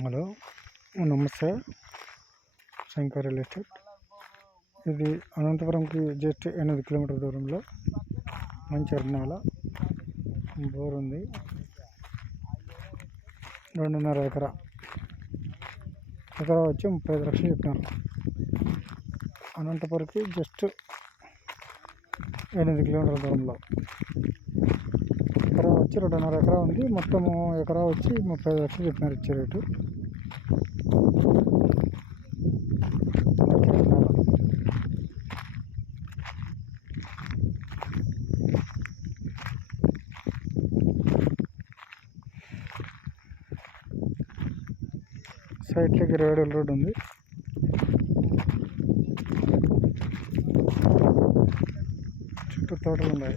Hello, నమస్తే. Shankar real estate. ఇది అనంతపురంకి just 8 kilometre దూరంలో మంచిర్నాల. బోర్ ఉంది. 2.5 ఎకరా వచ్చి 35 లక్షలు చెప్పినారు. అనంతపురంకి జస్ట్ 8 కిలోమీటర్ల దూరంలో ఎకరా వచ్చి 2.5 ఎకరా ఉంది. మొత్తము ఎకరా వచ్చి 35 లక్షలు చెప్పినారు ఇచ్చే రేటు. సైట్లోకి 20 అడుగుల రోడ్డు ఉంది. చుట్టూ తోటలు ఉన్నాయి.